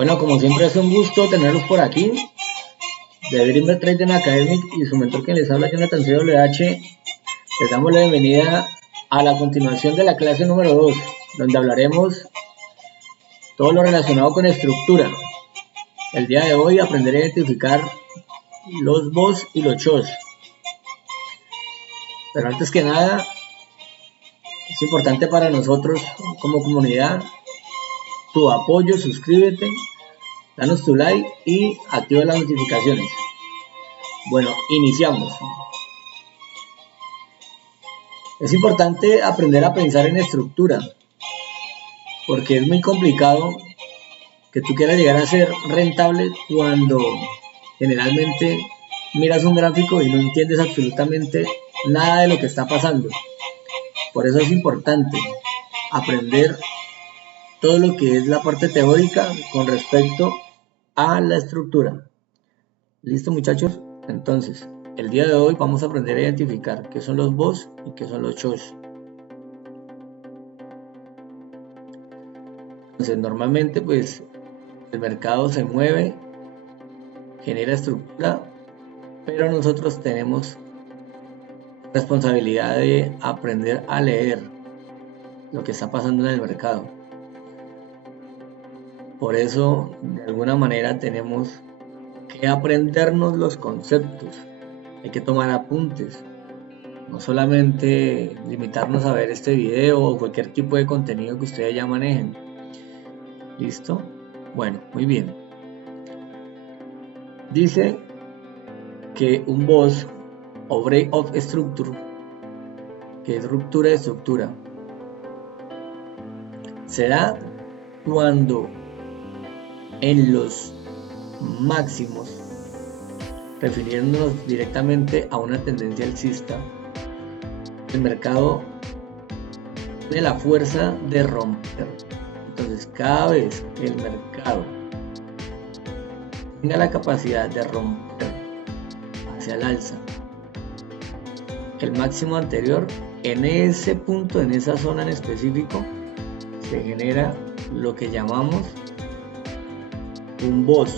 Bueno, como siempre es un gusto tenerlos por aquí, de Dreamer Trading Academy y su mentor que les habla, Jonathan CWH. Les damos la bienvenida a la continuación de la clase número 2, donde hablaremos todo lo relacionado con estructura. El día de hoy aprenderé a identificar los BOS y los CHOS. Pero antes que nada, es importante para nosotros como comunidad tu apoyo, suscríbete, danos tu like y activa las notificaciones. Bueno, iniciamos. Es importante aprender a pensar en estructura, porque es muy complicado que tú quieras llegar a ser rentable cuando generalmente miras un gráfico y no entiendes absolutamente nada de lo que está pasando. Por eso es importante aprender todo lo que es la parte teórica con respecto a la estructura. ¿Listo, muchachos? Entonces, el día de hoy vamos a aprender a identificar qué son los BOS y qué son los CHOS. Entonces, normalmente pues el mercado se mueve, genera estructura, pero nosotros tenemos responsabilidad de aprender a leer lo que está pasando en el mercado. Por eso, de alguna manera, tenemos que aprendernos los conceptos. Hay que tomar apuntes. No solamente limitarnos a ver este video o cualquier tipo de contenido que ustedes ya manejen. ¿Listo? Bueno, muy bien. Dice que un BOS o Break of Structure, que es ruptura de estructura, será cuando en los máximos, refiriéndonos directamente a una tendencia alcista, el mercado tiene la fuerza de romper. Entonces, cada vez que el mercado tenga la capacidad de romper hacia el alza el máximo anterior, en ese punto, en esa zona en específico, se genera lo que llamamos un BOS,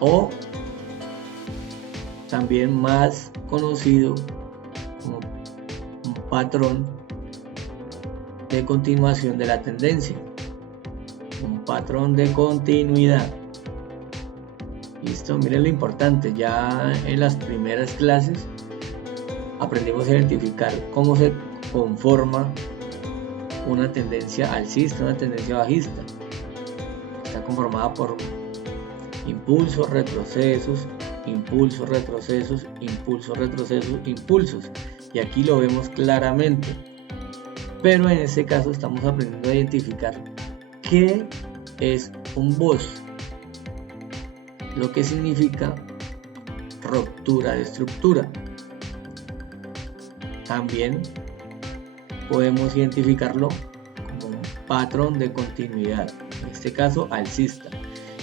o también más conocido como un patrón de continuación de la tendencia, un patrón de continuidad. Listo, miren lo importante, ya en las primeras clases aprendimos a identificar cómo se conforma una tendencia alcista, una tendencia bajista. Está conformada por impulsos, retrocesos, impulsos, retrocesos, impulsos, retrocesos, impulsos. Y aquí lo vemos claramente. Pero en este caso estamos aprendiendo a identificar qué es un BOS, lo que significa ruptura de estructura. También podemos identificarlo como un patrón de continuidad, en este caso alcista.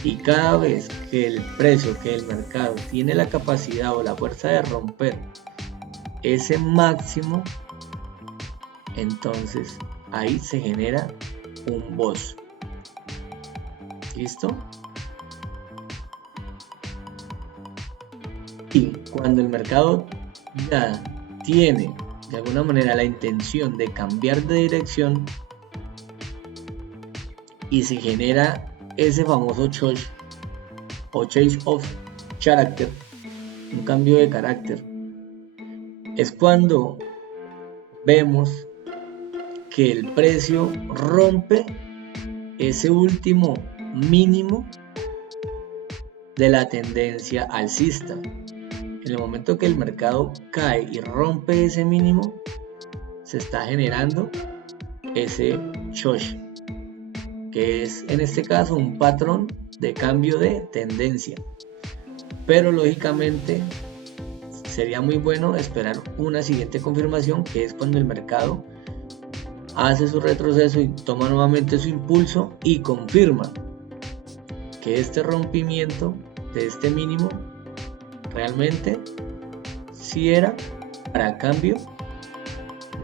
Y cada vez que el precio, que el mercado tiene la capacidad o la fuerza de romper ese máximo, entonces ahí se genera un BOS. ¿Listo? Y cuando el mercado ya tiene de alguna manera la intención de cambiar de dirección y se genera ese famoso CHOS o Change of Character, un cambio de carácter, es cuando vemos que el precio rompe ese último mínimo de la tendencia alcista. En el momento que el mercado cae y rompe ese mínimo, se está generando ese CHOS, que es en este caso un patrón de cambio de tendencia. Pero lógicamente sería muy bueno esperar una siguiente confirmación, que es cuando el mercado hace su retroceso y toma nuevamente su impulso y confirma que este rompimiento de este mínimo realmente sí era para cambio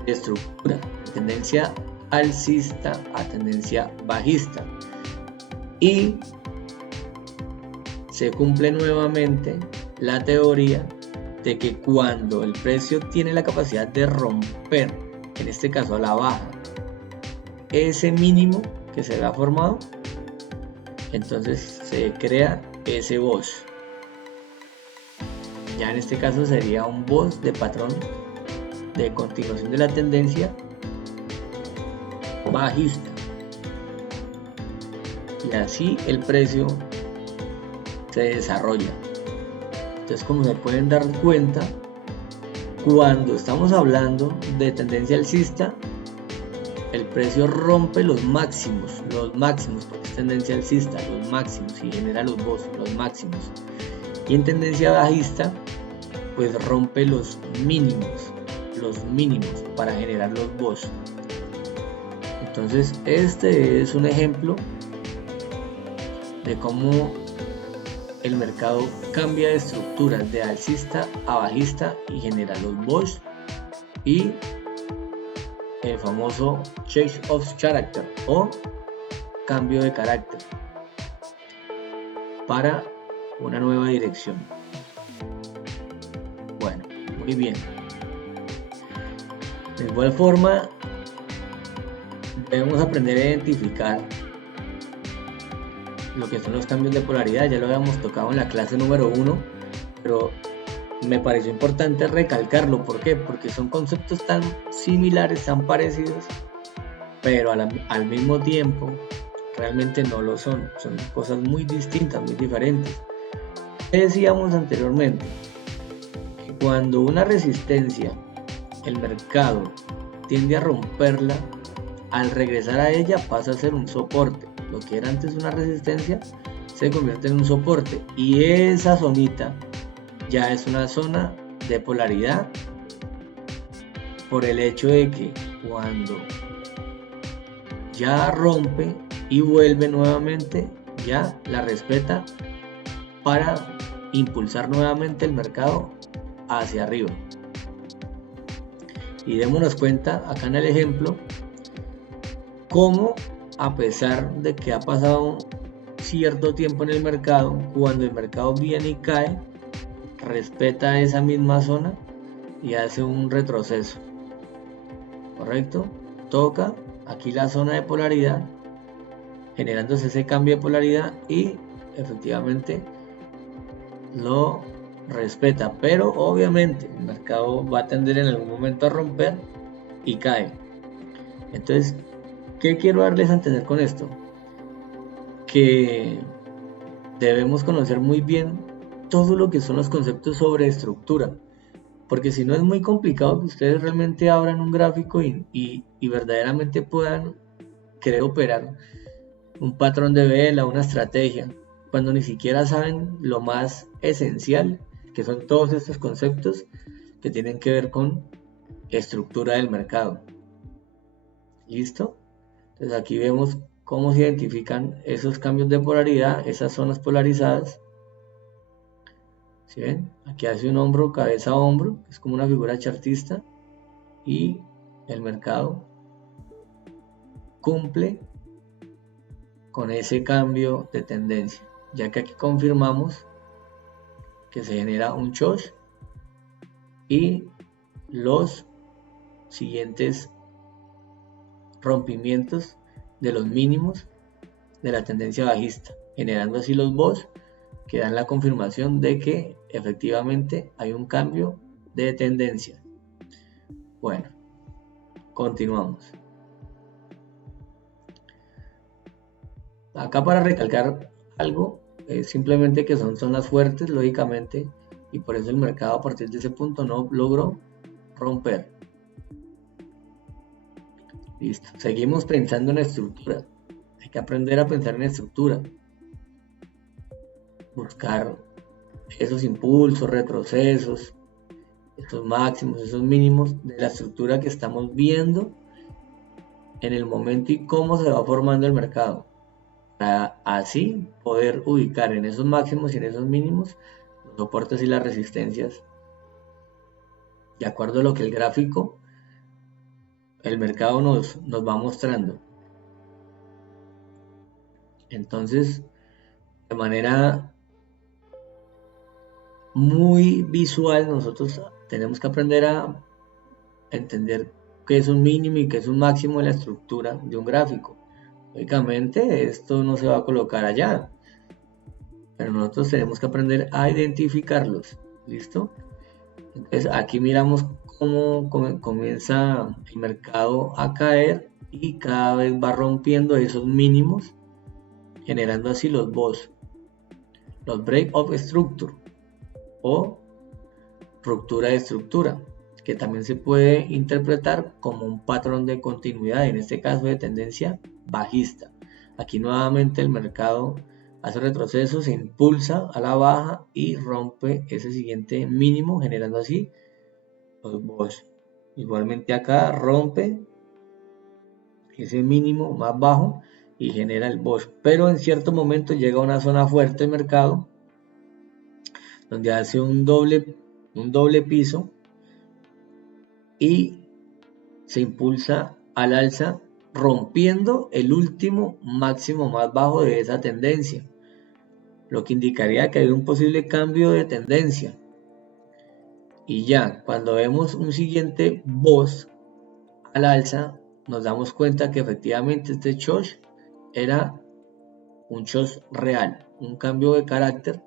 de estructura, de tendencia alcista a tendencia bajista. y se cumple nuevamente la teoría de que cuando el precio tiene la capacidad de romper, en este caso a la baja, ese mínimo que se ha formado, entonces se crea ese BOS. Ya en este caso sería un BOS de patrón de continuación de la tendencia bajista, y así el precio se desarrolla. Entonces, como se pueden dar cuenta, cuando estamos hablando de tendencia alcista, el precio rompe los máximos, porque es tendencia alcista, los máximos, y genera los BOS, los máximos. Y en tendencia bajista, pues rompe los mínimos para generar los BOS. Entonces, este es un ejemplo de cómo el mercado cambia de estructuras de alcista a bajista y genera los BOS y el famoso change of character o cambio de carácter para una nueva dirección. Bueno, muy bien. De igual forma, debemos aprender a identificar lo que son los cambios de polaridad. Ya lo habíamos tocado en la clase número 1, pero me pareció importante recalcarlo. ¿Por qué? Porque son conceptos tan similares, tan parecidos, pero al mismo tiempo realmente no lo son. Son cosas muy distintas, muy diferentes. Decíamos anteriormente que cuando una resistencia el mercado tiende a romperla, al regresar a ella pasa a ser un soporte. Lo que era antes una resistencia se convierte en un soporte, y esa zonita ya es una zona de polaridad, por el hecho de que cuando ya rompe y vuelve nuevamente, ya la respeta para impulsar nuevamente el mercado hacia arriba. Y démonos cuenta acá en el ejemplo cómo, a pesar de que ha pasado cierto tiempo en el mercado, cuando el mercado viene y cae, respeta esa misma zona y hace un retroceso. ¿Correcto? Toca aquí la zona de polaridad, generándose ese cambio de polaridad, y efectivamente lo respeta, pero obviamente el mercado va a tender en algún momento a romper y cae. Entonces, ¿qué quiero darles a entender con esto? Que debemos conocer muy bien todo lo que son los conceptos sobre estructura, porque si no es muy complicado que ustedes realmente abran un gráfico y verdaderamente puedan querer operar un patrón de vela, una estrategia, cuando ni siquiera saben lo más esencial, que son todos estos conceptos que tienen que ver con estructura del mercado. ¿Listo? Entonces aquí vemos cómo se identifican esos cambios de polaridad, esas zonas polarizadas. ¿Sí ven? Aquí hace un hombro, cabeza a hombro, es como una figura chartista, y el mercado cumple con ese cambio de tendencia, ya que aquí confirmamos que se genera un chosh y los siguientes rompimientos de los mínimos de la tendencia bajista, generando así los BOS que dan la confirmación de que efectivamente hay un cambio de tendencia. Bueno, continuamos. Acá para recalcar algo, simplemente que son zonas fuertes, lógicamente, y por eso el mercado a partir de ese punto no logró romper. Listo, seguimos pensando en estructura. Hay que aprender a pensar en estructura, buscar esos impulsos, retrocesos, esos máximos, esos mínimos de la estructura que estamos viendo en el momento y cómo se va formando el mercado, para así poder ubicar en esos máximos y en esos mínimos los soportes y las resistencias de acuerdo a lo que el gráfico, el mercado nos va mostrando. Entonces, de manera muy visual, nosotros tenemos que aprender a entender qué es un mínimo y qué es un máximo en la estructura de un gráfico. Lógicamente, esto no se va a colocar allá, pero nosotros tenemos que aprender a identificarlos. ¿Listo? Entonces, aquí miramos cómo comienza el mercado a caer y cada vez va rompiendo esos mínimos, generando así los BOS, los Break of Structure o ruptura de estructura, que también se puede interpretar como un patrón de continuidad, en este caso de tendencia bajista. Aquí nuevamente el mercado hace retroceso, se impulsa a la baja y rompe ese siguiente mínimo, generando así los BOS. Igualmente acá rompe ese mínimo más bajo y genera el BOS, pero en cierto momento llega a una zona fuerte de mercado donde hace un doble piso y se impulsa al alza rompiendo el último máximo más bajo de esa tendencia, lo que indicaría que hay un posible cambio de tendencia. Y ya cuando vemos un siguiente BOS al alza, nos damos cuenta que efectivamente este chosh era un chosh real, un cambio de carácter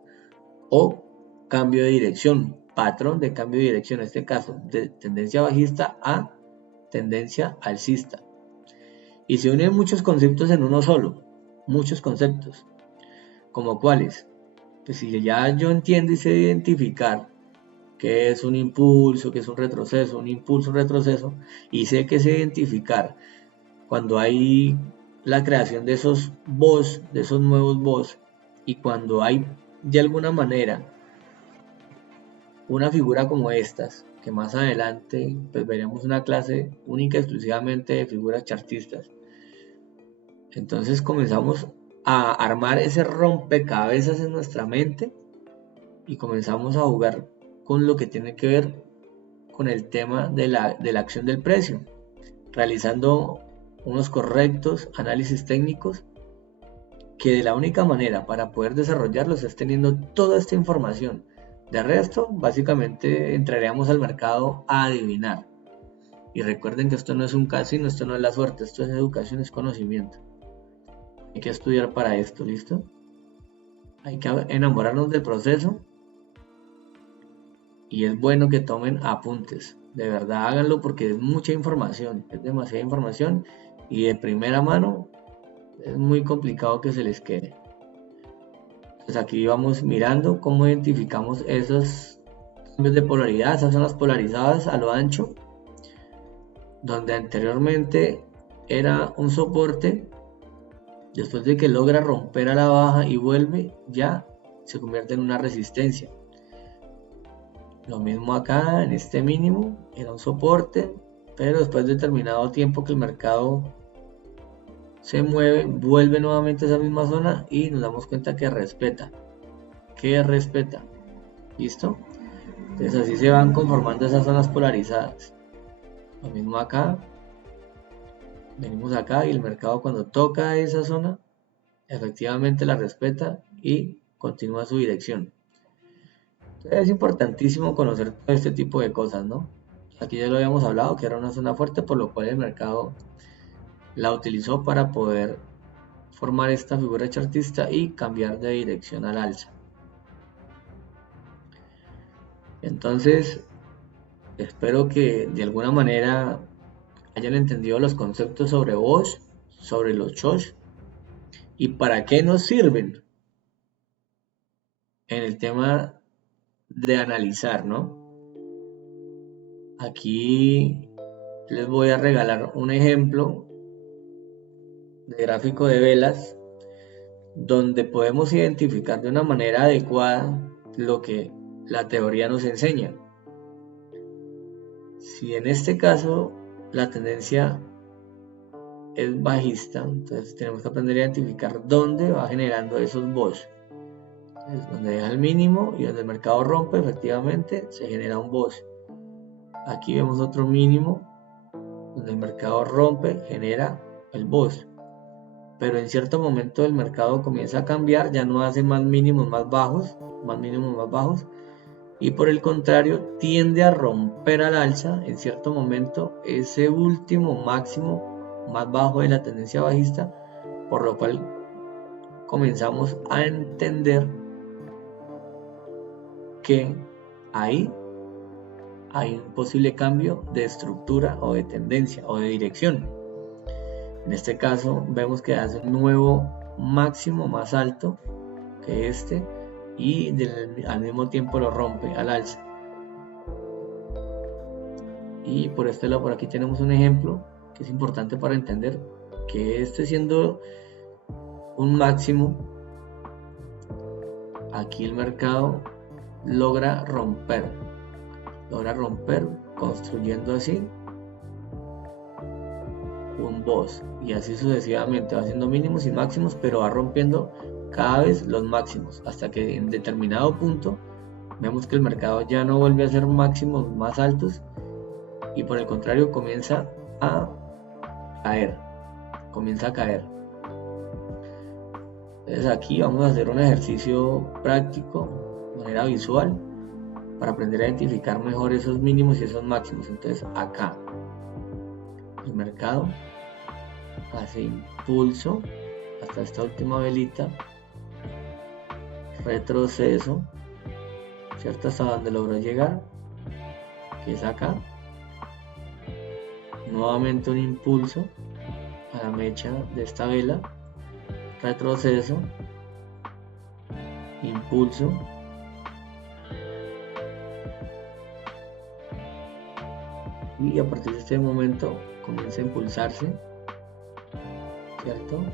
o cambio de dirección, patrón de cambio de dirección, en este caso de tendencia bajista a tendencia alcista. Y se unen muchos conceptos en uno solo, muchos conceptos, como cuáles. Pues si ya yo entiendo y sé identificar qué es un impulso, qué es un retroceso, un impulso, un retroceso, y sé que sé identificar cuando hay la creación de esos BOS, de esos nuevos BOS, y cuando hay de alguna manera una figura como estas, que más adelante pues veremos una clase única exclusivamente de figuras chartistas. Entonces comenzamos a armar ese rompecabezas en nuestra mente y comenzamos a jugar con lo que tiene que ver con el tema de la acción del precio, realizando unos correctos análisis técnicos que de la única manera para poder desarrollarlos es teniendo toda esta información. De resto, básicamente entraríamos al mercado a adivinar. Y recuerden que esto no es un casino, esto no es la suerte, esto es educación, es conocimiento. Hay que estudiar para esto, ¿listo? Hay que enamorarnos del proceso y es bueno que tomen apuntes. De verdad háganlo porque es mucha información, es demasiada información y de primera mano es muy complicado que se les quede. Entonces aquí vamos mirando cómo identificamos esos cambios de polaridad, esas zonas polarizadas a lo ancho, donde anteriormente era un soporte, después de que logra romper a la baja y vuelve, ya se convierte en una resistencia. Lo mismo acá en este mínimo, era un soporte, pero después de determinado tiempo que el mercado se mueve, vuelve nuevamente a esa misma zona y nos damos cuenta que respeta. ¿Listo? Entonces así se van conformando esas zonas polarizadas. Lo mismo acá, venimos acá y el mercado cuando toca esa zona, efectivamente la respeta y continúa su dirección. Entonces es importantísimo conocer todo este tipo de cosas, ¿no? Aquí ya lo habíamos hablado, que era una zona fuerte, por lo cual el mercado la utilizó para poder formar esta figura chartista y cambiar de dirección al alza. Entonces, espero que de alguna manera hayan entendido los conceptos sobre BOS, sobre los CHOSH y para qué nos sirven en el tema de analizar, ¿no? Aquí les voy a regalar un ejemplo de gráfico de velas donde podemos identificar de una manera adecuada lo que la teoría nos enseña. Si en este caso la tendencia es bajista, entonces tenemos que aprender a identificar dónde va generando esos BOS. Entonces, donde deja el mínimo y donde el mercado rompe, efectivamente se genera un BOS. Aquí vemos otro mínimo donde el mercado rompe, genera el BOS. pero en cierto momento el mercado comienza a cambiar, ya no hace más mínimos más bajos, y por el contrario tiende a romper al alza en cierto momento ese último máximo más bajo de la tendencia bajista, por lo cual comenzamos a entender que ahí hay un posible cambio de estructura o de tendencia o de dirección. En este caso vemos que hace un nuevo máximo más alto que este y al mismo tiempo lo rompe al alza. Y por este lado, por aquí tenemos un ejemplo que es importante para entender que este, siendo un máximo, aquí el mercado logra romper construyendo así un boss, y así sucesivamente va haciendo mínimos y máximos, pero va rompiendo cada vez los máximos hasta que en determinado punto vemos que el mercado ya no vuelve a hacer máximos más altos y por el contrario comienza a caer. Entonces aquí vamos a hacer un ejercicio práctico de manera visual para aprender a identificar mejor esos mínimos y esos máximos. Entonces acá el mercado hace impulso hasta esta última velita, retroceso, ¿cierto? Hasta donde logró llegar, que es acá. Nuevamente un impulso a la mecha de esta vela, retroceso, impulso, y a partir de este momento comienza a impulsarse, ¿cierto?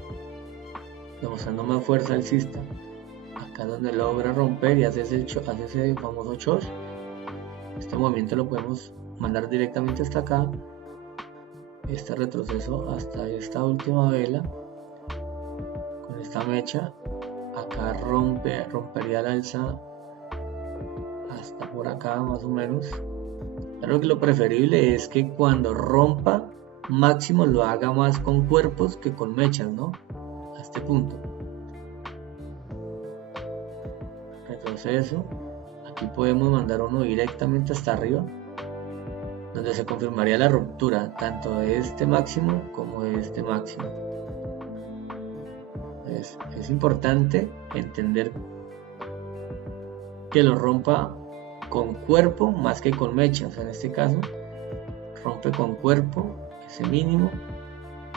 Demostrando más fuerza alcista. Acá donde logra romper y hace ese famoso chosh. Este movimiento lo podemos mandar directamente hasta acá, este retroceso hasta esta última vela con esta mecha. Acá rompería el alza hasta por acá más o menos. Claro que lo preferible es que cuando rompa máximo lo haga más con cuerpos que con mechas, ¿no? A este punto. Retroceso. Aquí podemos mandar uno directamente hasta arriba, donde se confirmaría la ruptura tanto de este máximo como de este máximo. Es importante entender que lo rompa con cuerpo más que con mecha. O sea, en este caso rompe con cuerpo ese mínimo,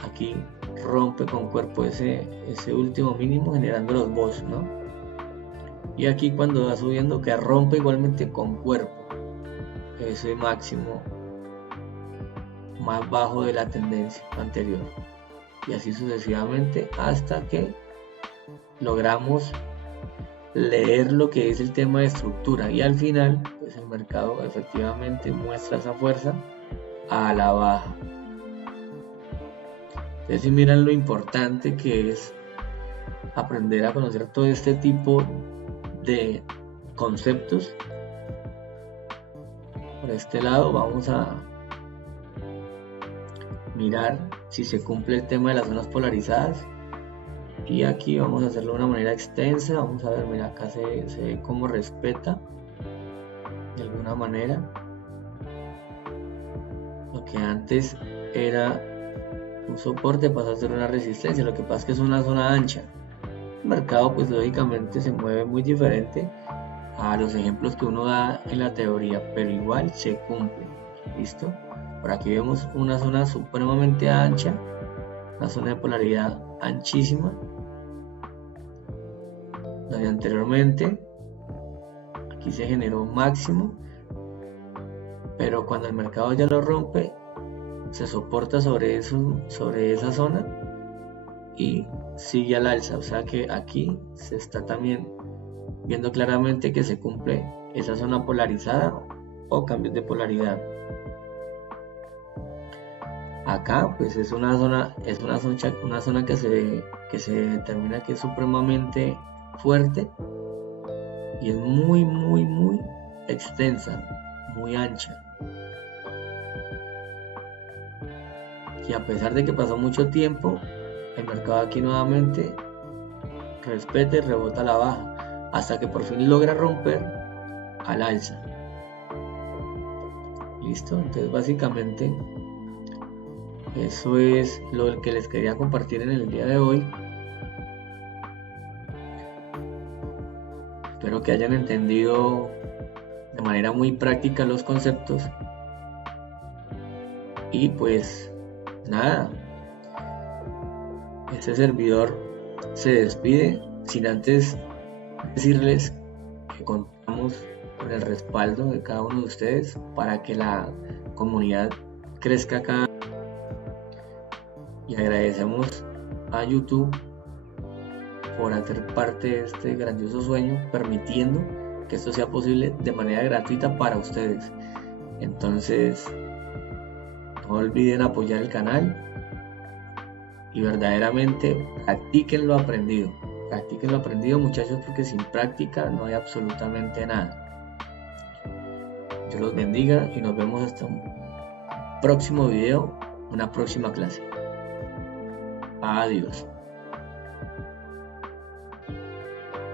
aquí rompe con cuerpo ese último mínimo, generando los boss, ¿no? Y aquí cuando va subiendo que rompe igualmente con cuerpo ese máximo más bajo de la tendencia anterior, y así sucesivamente hasta que logramos leer lo que es el tema de estructura, y al final pues el mercado efectivamente muestra esa fuerza a la baja. Entonces, si miran lo importante que es aprender a conocer todo este tipo de conceptos. Por este lado vamos a mirar si se cumple el tema de las zonas polarizadas, y aquí vamos a hacerlo de una manera extensa. Vamos a ver, mira, acá se ve cómo respeta de alguna manera lo que antes era un soporte, pasa a ser una resistencia. Lo que pasa es que es una zona ancha. El mercado pues lógicamente se mueve muy diferente a los ejemplos que uno da en la teoría, pero igual se cumple. ¿Listo? Por aquí vemos una zona supremamente ancha, una zona de polaridad anchísima, donde anteriormente aquí se generó un máximo, pero cuando el mercado ya lo rompe se soporta sobre esa zona y sigue al alza. O sea que aquí se está también viendo claramente que se cumple esa zona polarizada o cambios de polaridad. Acá pues es una zona que se determina que es supremamente fuerte y es muy extensa, muy ancha, y a pesar de que pasó mucho tiempo el mercado aquí nuevamente respeta y rebota a la baja hasta que por fin logra romper al alza. Listo, entonces básicamente eso es lo que les quería compartir en el día de hoy. Espero que hayan entendido de manera muy práctica los conceptos. Y pues nada, este servidor se despide sin antes decirles que contamos con el respaldo de cada uno de ustedes para que la comunidad crezca cada día. Y agradecemos a YouTube por hacer parte de este grandioso sueño, permitiendo que esto sea posible de manera gratuita para ustedes. Entonces, no olviden apoyar el canal y verdaderamente practiquen lo aprendido. Practiquen lo aprendido, muchachos, porque sin práctica no hay absolutamente nada. Dios los bendiga y nos vemos hasta un próximo video, una próxima clase. Adiós.